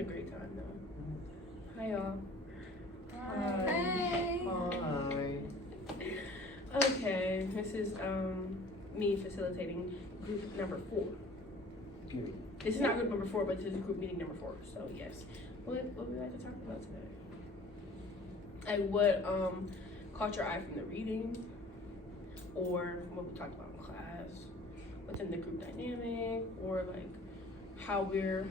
a great time though. Hi y'all. Hey. Hi. Okay, this is me facilitating group number 4. Good. This is not group number 4, but this is group meeting number 4. So yes, what would we like to talk about today? Like what caught your eye from the reading, or what we talked about in class, within the group dynamic, or like how we're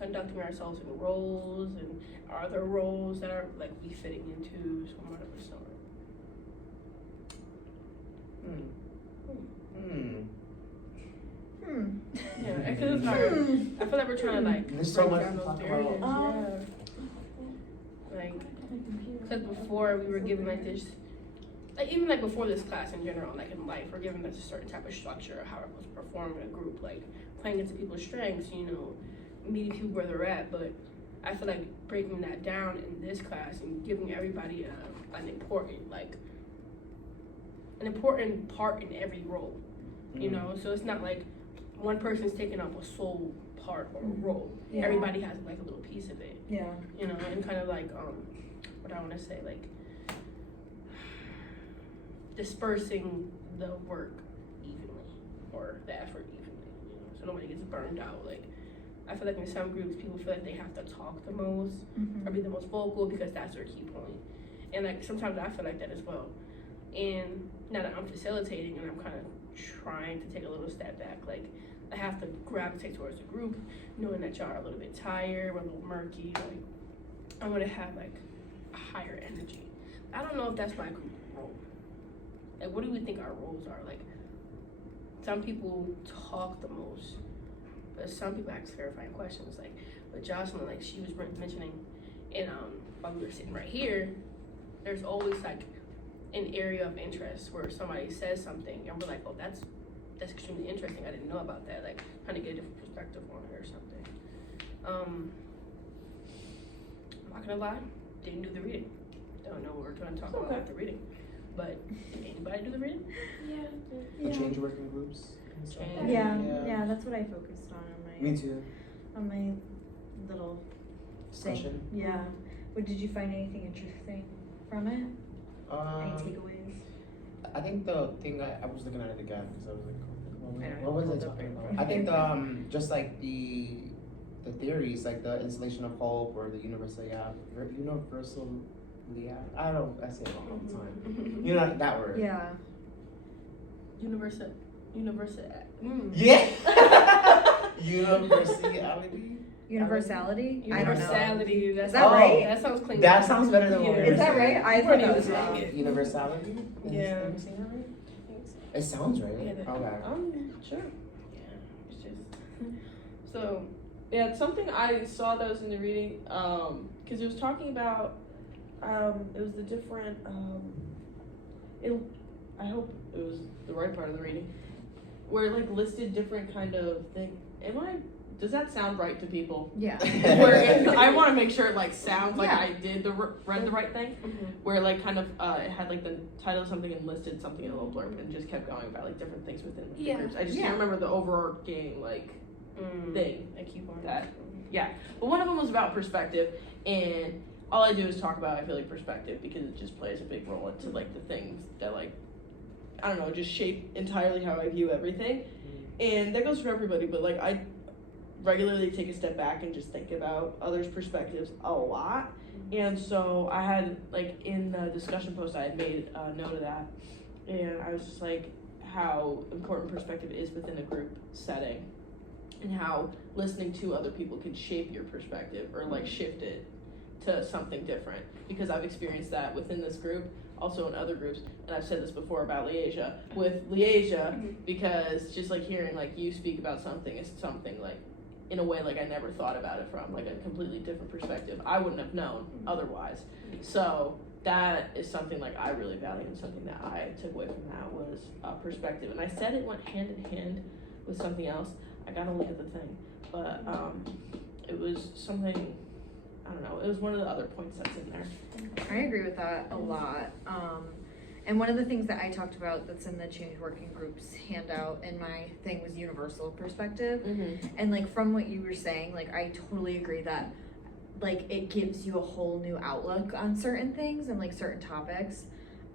conducting ourselves in roles, and are there roles that are like we fitting into somewhat of a sort. Yeah, because it's hard. I feel like we're trying to like There's so break much down to those talk barriers. about. Yeah. Like, because before we were given like this, like even like before this class in general, like in life, we're given this a certain type of structure of how we're supposed to perform in a group, like playing into people's strengths, you know, meeting people where they're at. But I feel like breaking that down in this class and giving everybody an important part in every role, you know. So it's not like one person's taking up a sole part or a role. Yeah. Everybody has like a little piece of it, Yeah. you know, and kind of like what I want to say, like dispersing the work evenly or the effort evenly, you know, so nobody gets burned out. Like I feel like in some groups people feel like they have to talk the most or be the most vocal because that's their key point, and like sometimes I feel like that as well. And now that I'm facilitating and I'm kind of trying to take a little step back, like I have to gravitate towards the group, knowing that y'all are a little bit tired, we're a little murky. Like I want to have like a higher energy. I don't know if that's my group role. Like, what do we think our roles are? Like, some people talk the most, but some people ask clarifying questions. Like, with Jocelyn, like she was mentioning, and while we were sitting right here, there's always like an area of interest where somebody says something, and we're like, oh, that's extremely interesting. I didn't know about that. Like, trying to get a different perspective on it or something. I'm not gonna lie, didn't do the reading. Don't know what we're going to talk about with the reading. But did anybody do the reading? The change working groups. and stuff. Change. Yeah, that's what I focused on my Me too. little Discussion. thing. Yeah. What did you find anything interesting from it? Any takeaways? I think the thing I was looking at it again because I was like, I don't what was know. I talking about? I think just like the theories, like the installation of hope or the universal, I say it wrong all the time. You know that word. Yeah. Universal. Yeah. Universality. Universality? I don't know. Universality. Is that right? That sounds clean. That sounds better than what we were Is that saying. right? I thought that was Saying wrong. it. Universality? Yeah. Am I saying that right? It sounds right. Yeah, Okay. Sure. Yeah, it's just so. Yeah, it's something I saw that was in the reading, because it was talking about, it was the different, I hope it was the right part of the reading, where it like listed different kind of thing. Does that sound right to people? Yeah. Where I want to make sure it like sounds like Yeah. I did read the right thing. Where like kind of it had like the title of something and listed something in a little blurb and just kept going about like different things within the groups. I just can't remember the overarching like thing. I keep on That. Yeah, but one of them was about perspective, and all I do is talk about, I feel like, perspective because it just plays a big role into like the things that like, I don't know, just shape entirely how I view everything. And that goes for everybody, but like I regularly take a step back and just think about others' perspectives a lot. And so I had like in the discussion post I had made a note of that, and I was just like how important perspective is within a group setting and how listening to other people can shape your perspective or like shift it to something different, because I've experienced that within this group, also in other groups, and I've said this before about Liasia. With Liasia, because just like hearing like you speak about something is something like in a way like I never thought about it from like a completely different perspective. I wouldn't have known otherwise. So that is something like I really value, and something that I took away from that was perspective. And I said it went hand in hand with something else. I gotta look at the thing, but it was something, I don't know, it was one of the other points that's in there. I agree with that a lot. And one of the things that I talked about that's in the Change Working Groups handout in my thing was universal perspective. And like from what you were saying, like I totally agree that like it gives you a whole new outlook on certain things and like certain topics.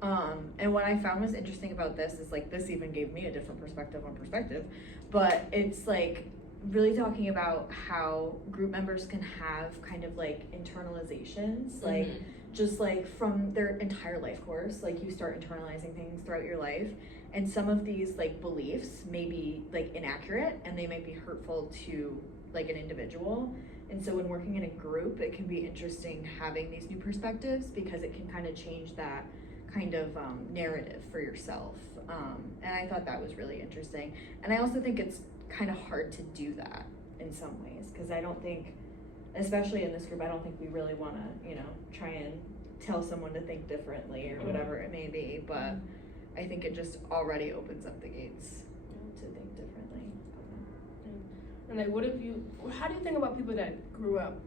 And what I found was interesting about this is like this even gave me a different perspective on perspective, but it's like really talking about how group members can have kind of like internalizations, like just like from their entire life course, like you start internalizing things throughout your life, and some of these like beliefs may be like inaccurate and they might be hurtful to like an individual. And so when working in a group, it can be interesting having these new perspectives because it can kind of change that kind of narrative for yourself. And I thought that was really interesting. And I also think it's kind of hard to do that in some ways, because I don't think, especially in this group, I don't think we really want to, you know, try and tell someone to think differently or whatever it may be, but I think it just already opens up the gates to think differently. And like, how do you think about people that grew up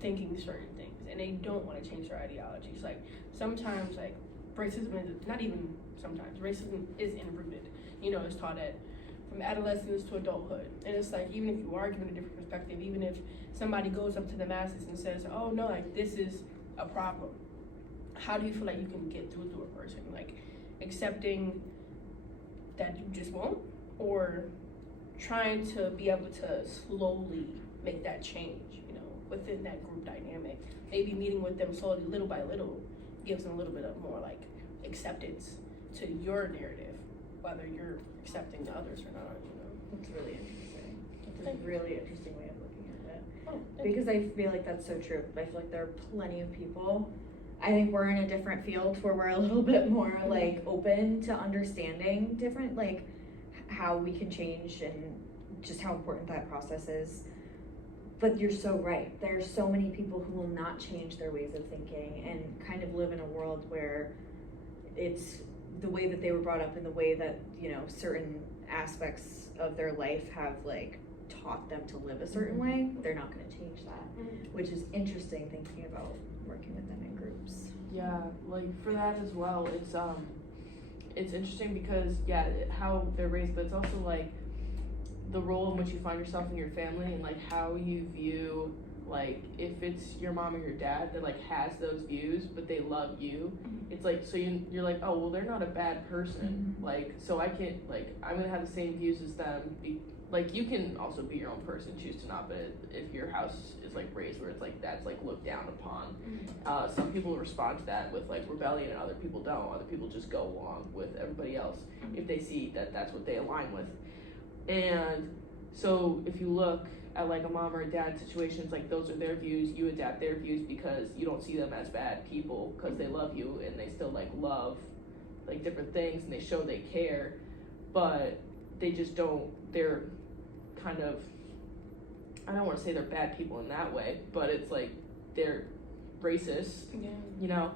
thinking certain things and they don't want to change their ideologies? Like, sometimes, like, racism is, not even sometimes, racism is enrooted. You know, it's taught at, from adolescence to adulthood. And it's like, even if you are given a different perspective, even if somebody goes up to the masses and says, oh no, like, this is a problem, how do you feel like you can get through to a person? Like, accepting that you just won't, or trying to be able to slowly make that change, you know, within that group dynamic. Maybe meeting with them slowly, little by little, gives them a little bit of more like acceptance to your narrative, whether you're accepting the others or not, you know. That's really interesting. That's a really interesting way of looking at it. Oh, Because I feel like that's so true. I feel like there are plenty of people. I think we're in a different field where we're a little bit more like open to understanding different, like how we can change and just how important that process is. But you're so right. There are so many people who will not change their ways of thinking and kind of live in a world where it's the way that they were brought up and the way that, you know, certain aspects of their life have like taught them to live a certain way. They're not going to change that, which is interesting thinking about working with them in groups. Yeah, like for that as well, it's interesting because how they're raised, but it's also like the role in which you find yourself in your family and like how you view, like if it's your mom or your dad that like has those views but they love you, it's like, so you're like, oh well, they're not a bad person, like so I can't, like I'm gonna have the same views as them, like you can also be your own person, choose to not, but if your house is like raised where it's like that's like looked down upon, some people respond to that with like rebellion and other people don't. Other people just go along with everybody else if they see that that's what they align with. And so if you look at like a mom or a dad situations, like those are their views, you adapt their views because you don't see them as bad people because they love you and they still like love like different things and they show they care, but they just don't, they're kind of, I don't want to say they're bad people in that way, but it's like they're racist, you know,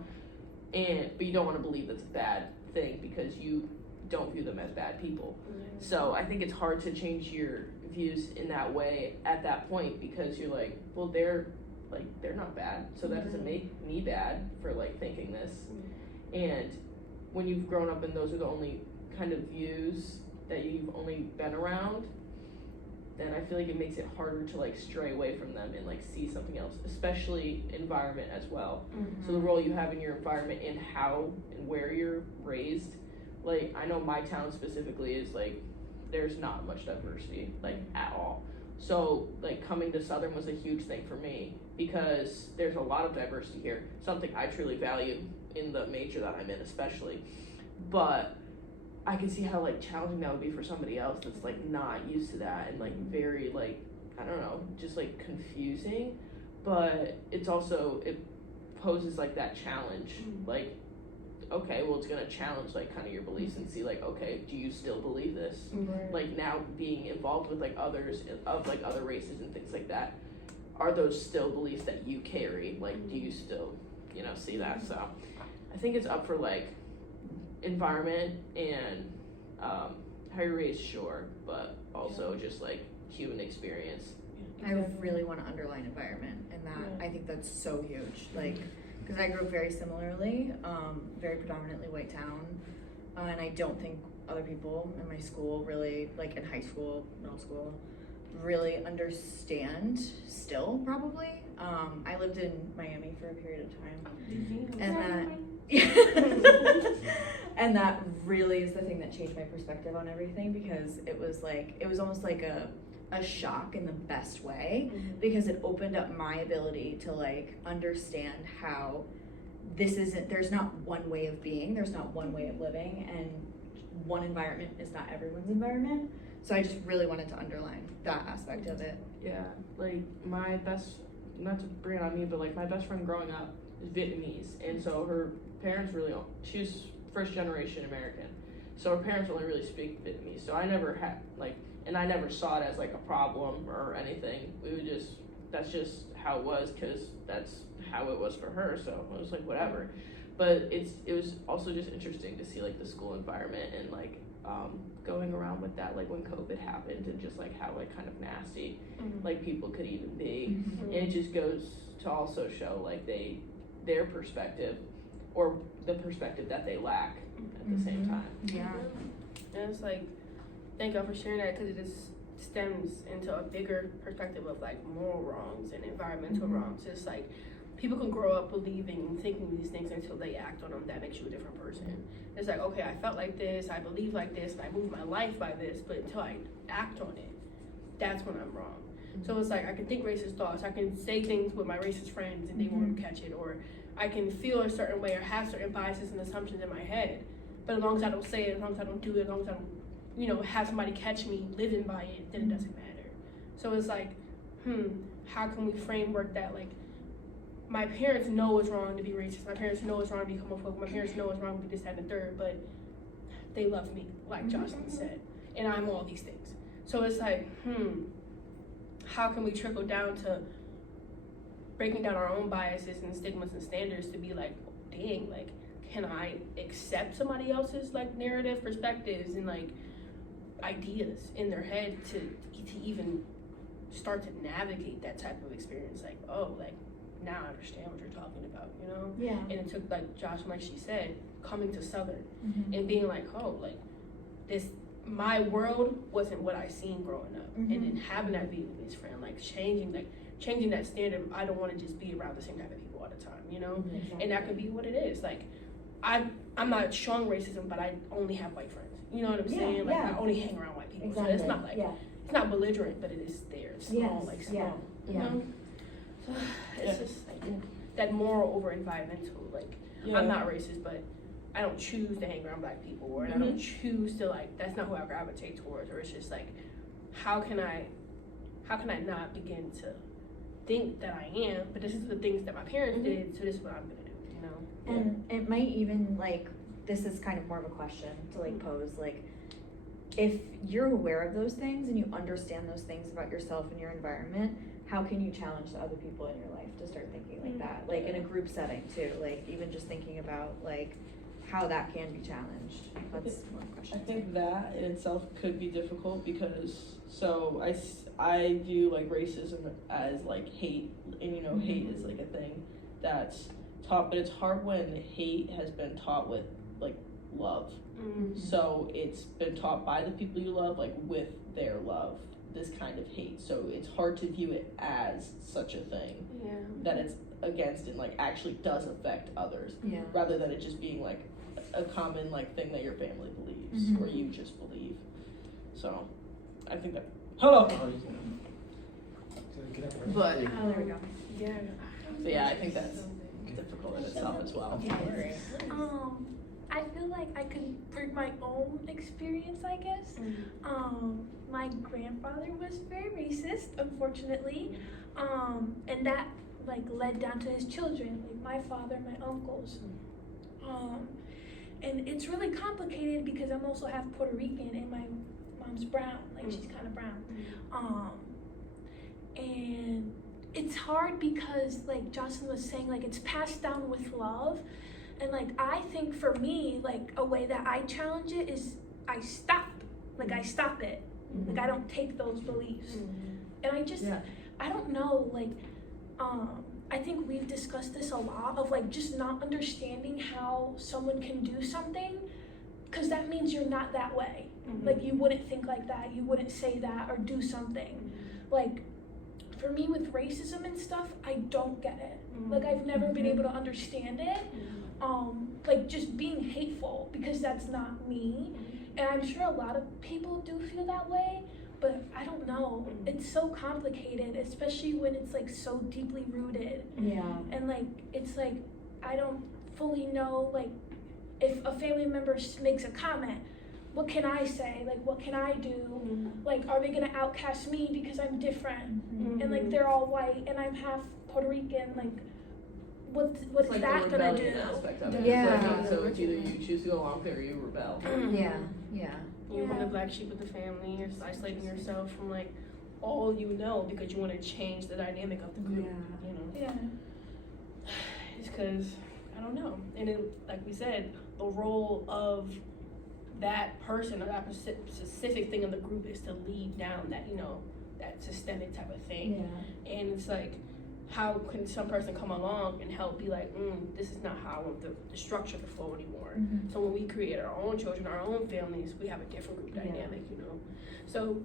but you don't want to believe that's a bad thing because you don't view them as bad people. So I think it's hard to change your views in that way at that point because you're like, well, they're not bad, so that doesn't make me bad for like thinking this. And when you've grown up and those are the only kind of views that you've only been around, then I feel like it makes it harder to like stray away from them and like see something else, especially environment as well. So the role you have in your environment and how and where you're raised, like I know my town specifically is like there's not much diversity like at all. So like coming to Southern was a huge thing for me because there's a lot of diversity here, something I truly value in the major that I'm in especially, but I can see how like challenging that would be for somebody else that's like not used to that and like very like, I don't know, just like confusing, but it's also, it poses like that challenge, like okay, well it's gonna challenge like kind of your beliefs and see like, okay, do you still believe this? Like now being involved with like others of like other races and things like that, are those still beliefs that you carry? Like do you still, you know, see that? So I think it's up for like environment and how you're raised, sure, but also just like human experience. I really want to underline environment, and that I think that's so huge. Like, because I grew up very similarly, very predominantly white town, and I don't think other people in my school really, like in high school, middle school, really understand still, probably. I lived in Miami for a period of time, and that really is the thing that changed my perspective on everything, because it was almost like a shock in the best way, because it opened up my ability to like understand how there's not one way of being, there's not one way of living, and one environment is not everyone's environment. So I just really wanted to underline that aspect of it. Yeah, like my best, not to bring it on me, but like my best friend growing up is Vietnamese, and so her parents she's first generation American, so her parents only really speak Vietnamese. So I never had and I never saw it as like a problem or anything. That's just how it was, because that's how it was for her. So it was like whatever. But it was also just interesting to see like the school environment and like going around with that, like when COVID happened, and just like how like kind of nasty like people could even be. And it just goes to also show like their perspective, or the perspective that they lack at the same time. Yeah. And it's like, thank God for sharing that, because it just stems into a bigger perspective of like moral wrongs and environmental wrongs. It's like people can grow up believing and thinking these things until they act on them. That makes you a different person. It's like, okay, I felt like this, I believe like this, and I move my life by this, but until I act on it, that's when I'm wrong. So it's like I can think racist thoughts, I can say things with my racist friends and they won't catch it, or I can feel a certain way or have certain biases and assumptions in my head, but as long as I don't say it, as long as I don't do it, as long as I don't, have somebody catch me living by it, then it doesn't matter. So it's like, how can we framework that? Like, my parents know it's wrong to be racist, my parents know it's wrong to be homophobic, my parents know it's wrong to be this, that, and the third, but they love me, like Jocelyn said, and I'm all these things. So it's like, how can we trickle down to breaking down our own biases and stigmas and standards to be like, dang, like, can I accept somebody else's like narrative, perspectives, and like ideas in their head to even start to navigate that type of experience? Like, oh, like, now I understand what you're talking about, Yeah. And it took, like Josh, like she said, coming to Southern and being like, oh, like, this, my world wasn't what I seen growing up, and then having that Vietnamese friend, like changing that standard. I don't want to just be around the same type of people all the time, Exactly. and that could be what it is. Like, I'm not showing racism, but I only have white friends. You know what I'm saying? Like, I only hang around white people. Exactly. So it's not like it's not belligerent, but it is there. It's small, like small. You know? So it's just like that moral over environmental. Like, I'm not racist, but I don't choose to hang around black people, or I don't choose to, like, that's not who I gravitate towards. Or it's just like, how can I not begin to think that I am, but this is the things that my parents did, so this is what I'm gonna do, And it might even, like, this is kind of more of a question to like pose, like, if you're aware of those things and you understand those things about yourself and your environment, how can you challenge the other people in your life to start thinking like that? Like in a group setting too, like even just thinking about like how that can be challenged. That's one question. I think that in itself could be difficult, because I view like racism as like hate, and hate is like a thing that's taught, but it's hard when hate has been taught with like love. So it's been taught by the people you love, like with their love, this kind of hate. So it's hard to view it as such a thing that it's against and like actually does affect others, rather than it just being like a common like thing that your family believes or you just believe. So I think that but Oh, there we go. yeah, I think that's difficult in itself as well. I feel like I could bring my own experience, I guess. My grandfather was very racist, unfortunately, and that like led down to his children, like my father, my uncles. And it's really complicated because I'm also half Puerto Rican and my mom's brown, like she's kind of brown. And it's hard because, like Jocelyn was saying, like it's passed down with love. And like I think for me, like a way that I challenge it is I stop. Like I stop it. Like I don't take those beliefs. And I just I don't know, like I think we've discussed this a lot of like just not understanding how someone can do something, because that means you're not that way. Like, you wouldn't think like that, you wouldn't say that or do something. Like, for me with racism and stuff, I don't get it. Like, I've never been able to understand it. Like, just being hateful, because that's not me. And I'm sure a lot of people do feel that way, but I don't know. It's so complicated, especially when it's like so deeply rooted. Yeah. And like, it's like, I don't fully know, like, if a family member makes a comment, what can I say? Like, what can I do? Like, are they gonna outcast me because I'm different? And like, they're all white and I'm half Puerto Rican, like, what's It's like that the gonna do? rebellion aspect of it. Yeah. It's like, so it's either you choose to go along with it or you rebel. Yeah. Yeah. You're the black sheep of the family. You're isolating yourself from like all you know because you want to change the dynamic of the group. Yeah. You know, Yeah. it's because I don't know. And then, like we said, the role of that person or that specific thing in the group is to lead down that, you know, that systemic type of thing. Yeah. And it's like, how can some person come along and help be like, this is not how I want the structure to flow anymore. So when we create our own children, our own families, we have a different group dynamic, you know. So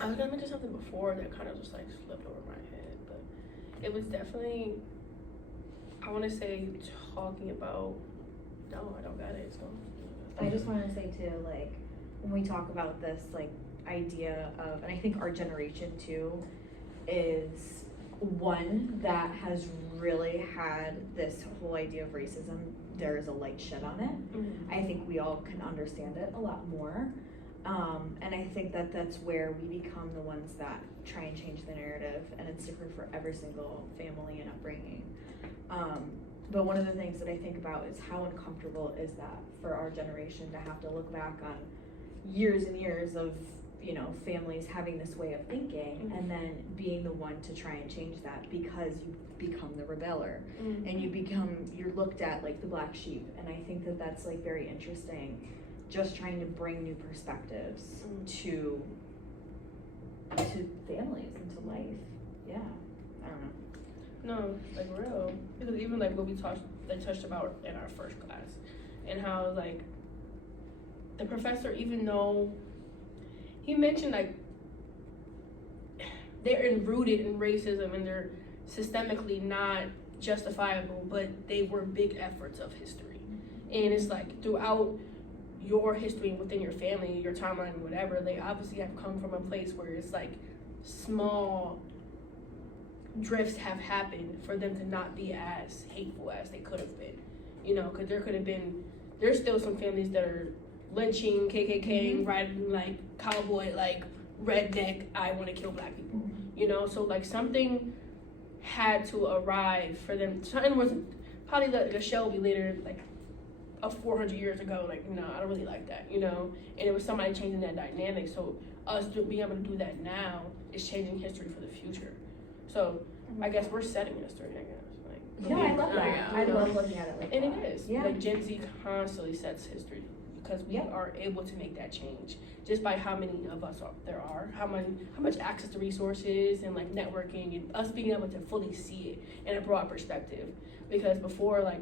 I was gonna mention something before that kind of just like slipped over my head, but it was definitely, I want to say talking about, no, I don't got it, it's gone. I just wanted to say too, like, when we talk about this, like, idea of, and I think our generation too, is one that has really had this whole idea of racism, there is a light shed on it. I think we all can understand it a lot more. And I think that that's where we become the ones that try and change the narrative, and it's different for every single family and upbringing. But one of the things that I think about is how uncomfortable is that for our generation to have to look back on years and years of, you know, families having this way of thinking and then being the one to try and change that because you become the rebeller and you're looked at like the black sheep. And I think that that's like very interesting, just trying to bring new perspectives to families and to life. Yeah, I don't know. No, like real. Because even like what they touched about in our first class, and how like the professor, even though he mentioned like they're rooted in racism and they're systemically not justifiable, but they were big efforts of history. And it's like throughout your history within your family, your timeline, whatever, they obviously have come from a place where it's like small drifts have happened for them to not be as hateful as they could have been, you know, because there's still some families that are lynching, KKK, riding like cowboy, like redneck, I want to kill black people, you know, so like something had to arrive for them. Something was probably the Shelby later, like 400 years ago, like, no, I don't really like that, you know, and it was somebody changing that dynamic. So us being able to do that now is changing history for the future. So I guess we're setting history, I guess. Like, No, I love that. I love looking at it like and that. it is. Yeah. Like Gen Z constantly sets history because we are able to make that change just by how many of us there are, how much access to resources and like networking and us being able to fully see it in a broad perspective. Because before, like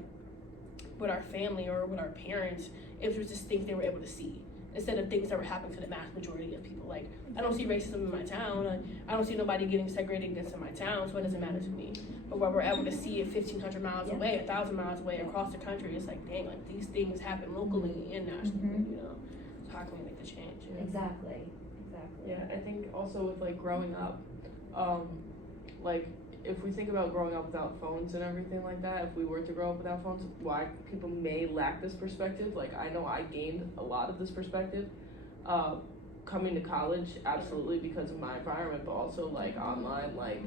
with our family or with our parents, it was just things they were able to see instead of things that were happening to the mass majority of people. Like, I don't see racism in my town. I don't see nobody getting segregated against in my town, so it doesn't matter to me. But when we're able to see it 1,500 miles away, 1,000 miles away across the country, it's like, dang, like these things happen locally and nationally, you know? So how can we make the change? Exactly. Yeah, I think also with like growing up, like if we think about growing up without phones and everything like that, if we were to grow up without phones, why people may lack this perspective. Like I know I gained a lot of this perspective coming to college, absolutely because of my environment, but also like online, like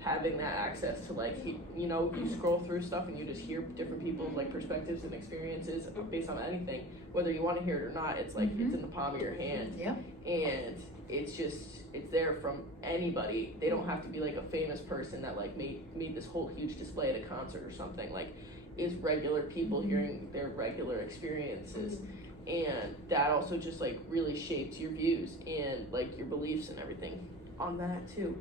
having that access to like, you know, you scroll through stuff and you just hear different people's like perspectives and experiences based on anything, whether you want to hear it or not. It's like it's in the palm of your hand. Yep. And it's there from anybody. They don't have to be like a famous person that like made this whole huge display at a concert or something. Like it's regular people hearing their regular experiences. And that also just like really shapes your views and like your beliefs and everything on that too.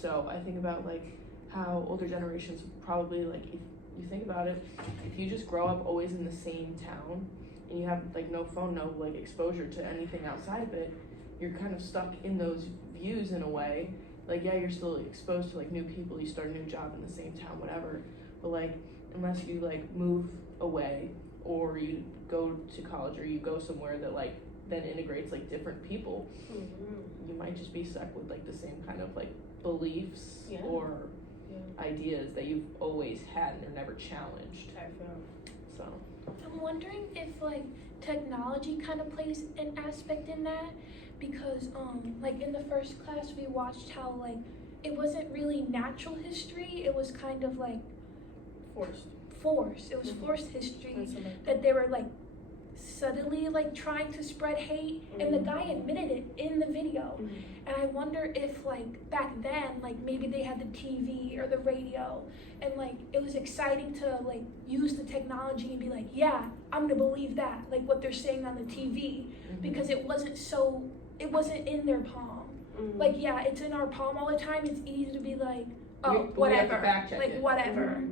So I think about like how older generations probably, like if you think about it, if you just grow up always in the same town and you have like no phone, no like exposure to anything outside of it, you're kind of stuck in those views in a way. Like, yeah, you're still exposed to like new people, you start a new job in the same town, whatever, but like unless you like move away or you go to college or you go somewhere that like then integrates like different people, you might just be stuck with like the same kind of like beliefs Yeah. or Yeah. ideas that you've always had and they're never challenged. I feel. So I'm wondering if like technology kind of plays an aspect in that, because like in the first class we watched how like it wasn't really natural history, it was kind of like Forced. it was forced history That's what that they were like subtly like trying to spread hate, and the guy admitted it in the video. And I wonder if like back then like maybe they had the TV or the radio and like it was exciting to like use the technology and be like, yeah, I'm gonna believe that, like what they're saying on the TV, because it wasn't in their palm. Like, yeah, it's in our palm all the time, it's easy to be like, oh, we have to whatever, fact check like it. whatever,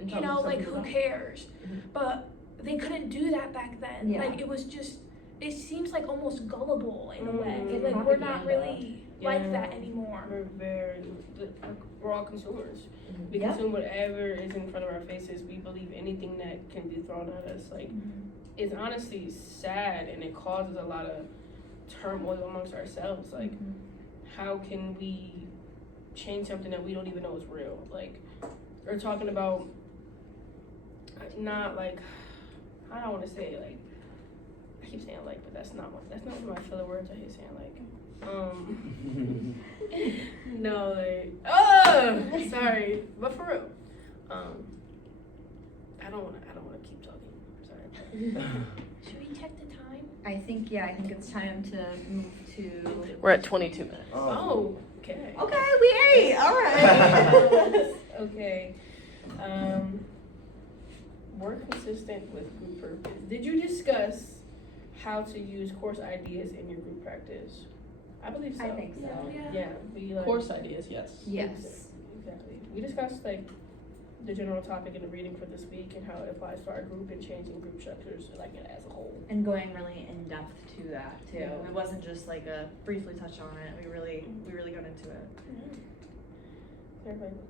And you know, some like people who don't. cares? Mhm. But they couldn't do that back then. Yeah. Like it was just, it seems like almost gullible in a way. Mhm. Like we're not Propaganda. really like that Yeah. anymore. We're all consumers. Mhm. We Yeah. consume whatever is in front of our faces. We believe anything that can be thrown at us. Like, it's honestly sad, and it causes a lot of turmoil amongst ourselves. Like, how can we change something that we don't even know is real? Like, we're talking about not like, I don't want to say like, I keep saying like, but that's not one of my filler words. I hate saying like. No, like, oh, sorry, but for real, I don't wanna keep talking. Sorry. Should we check the time? I think it's time to move to. We're at 22 minutes. Oh, okay. Okay, we ate. All right. Okay. Work consistent with group purpose. Did you discuss how to use course ideas in your group practice? I believe so. I think so. Yeah, we like. Course ideas, yes. Yes. Exactly. We discussed like the general topic in the reading for this week and how it applies to our group and changing group structures like as a whole. And going really in depth to that too. Yeah. It wasn't just like a briefly touch on it. We really got into it.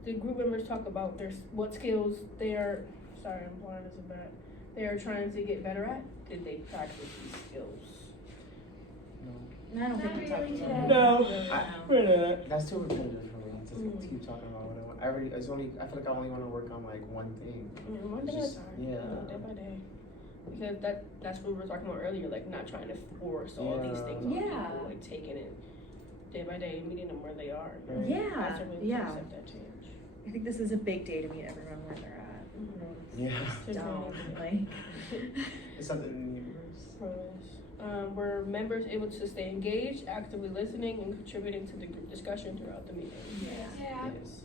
Did group members talk about what skills they are? Sorry, I'm blind as a bat. They are trying to get better at. Did they practice these skills? And I don't Not think we talked really about today. it. No. That's too repetitive for me to keep talking about what I want. I feel like I only want to work on like one thing. One day at a Just- time. yeah. Day by day. Because that's what we were talking about earlier. Like not trying to force all these things on Yeah. people. Like taking it day by day, meeting them where they are. Right. Yeah, That's a really yeah. accept that change. I think this is a big day to meet everyone where they're at. Yeah. Don't like. It's something in the universe. Were members able to stay engaged, actively listening, and contributing to the group discussion throughout the meeting? Yeah. Yes.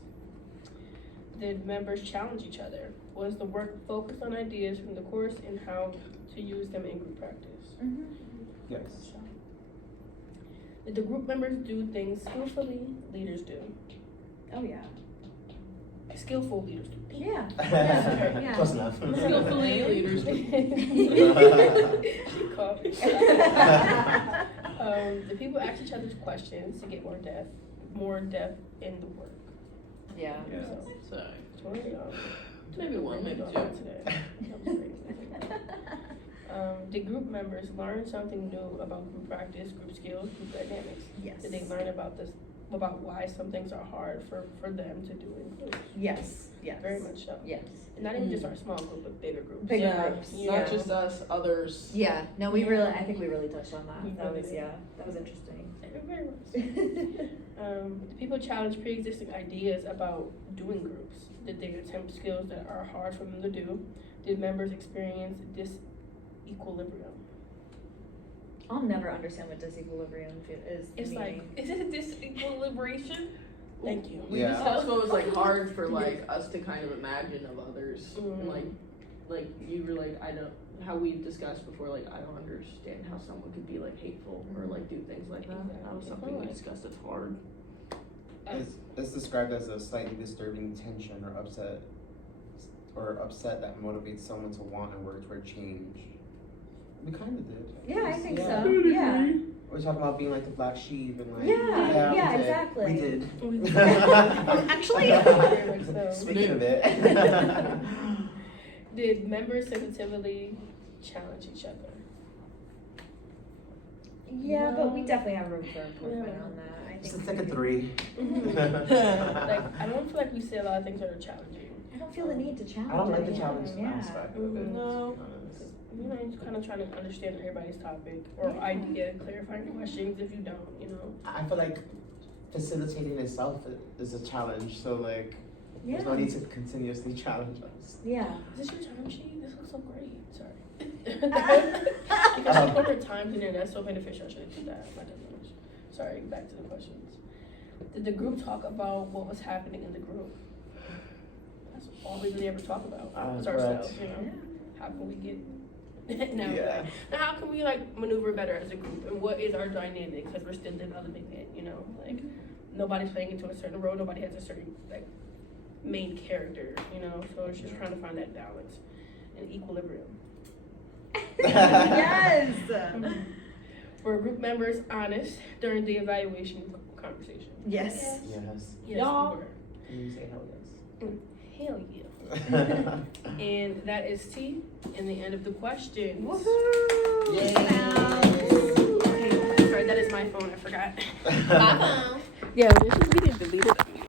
Did members challenge each other? Was the work focused on ideas from the course and how to use them in group practice? Yes. Did the group members do things skillfully? Leaders do. Oh yeah. Skillful leaders do. Yeah. Yeah. Close enough. Skillfully, leaders do. Coffee. The people ask each other's questions to get more depth in the work. Yeah. Yeah. So, Totally, maybe one, maybe two. Today. That was crazy. Did group members learn something new about group practice, group skills, group dynamics? Yes. Did they learn about why some things are hard for them to do in groups? Yes. Yes. Very much so. Yes. And not even just our small group, but bigger groups. Bigger yeah, groups. Yeah. not just us, others. Yeah. No, I think we really touched on We that. That really was did. that was interesting. Very much so. The people challenge pre-existing ideas about doing groups. Did they attempt skills that are hard for them to do? Did members experience disequilibrium? I'll never understand what disequilibrium is. It's like, Is it disequilibration? thank you. We Yeah. discussed what was like hard for like us to kind of imagine of others. And, Mhm. like you were like, I don't, how we discussed before, like I don't understand how someone could be like hateful or like do things like that. That was something we discussed as hard. It's described as a slightly disturbing tension or upset that motivates someone to want and work toward change. We kind of did. Yeah, I think Yeah. so. Yeah. We're talking about being like the black sheep and like. Yeah, we did. exactly. We did. Actually. Very much so. Speaking of it. Did members sensitively challenge each other? Yeah, but we definitely have room for improvement on that. I It's think. like a 3. Like, I don't feel like we say a lot of things that are challenging. I don't feel the need to challenge. I don't like the it. challenge Yeah. aspect of it. No. You know, just kind of trying to understand everybody's topic or idea, clarifying questions if you don't, you know. I feel like facilitating itself is a challenge. So like, there's no Yeah. need to continuously challenge us. Yeah. Is this your time sheet? This looks so great. Sorry. Because she put her times in there, that's so beneficial. I should have done that. My goodness. Sorry, back to the questions. Did the group talk about what was happening in the group? That's all we really ever talk about. Was ourselves, you know. How can we get now? Yeah. Now, how can we like maneuver better as a group, and what is our dynamic? Because we're still developing it, you know. Like nobody's playing into a certain role. Nobody has a certain like main character, you know. So it's just trying to find that balance and equilibrium. Yes. Were group members honest during the evaluation conversation? Yes. Yes. Yes, Y'all. we were. Can you say hell Hell yeah. yes? And that is T in the end of the questions. Woohoo! Yay. Okay, sorry, that is my phone. I forgot. Bye. Yeah, this is we didn't delete it.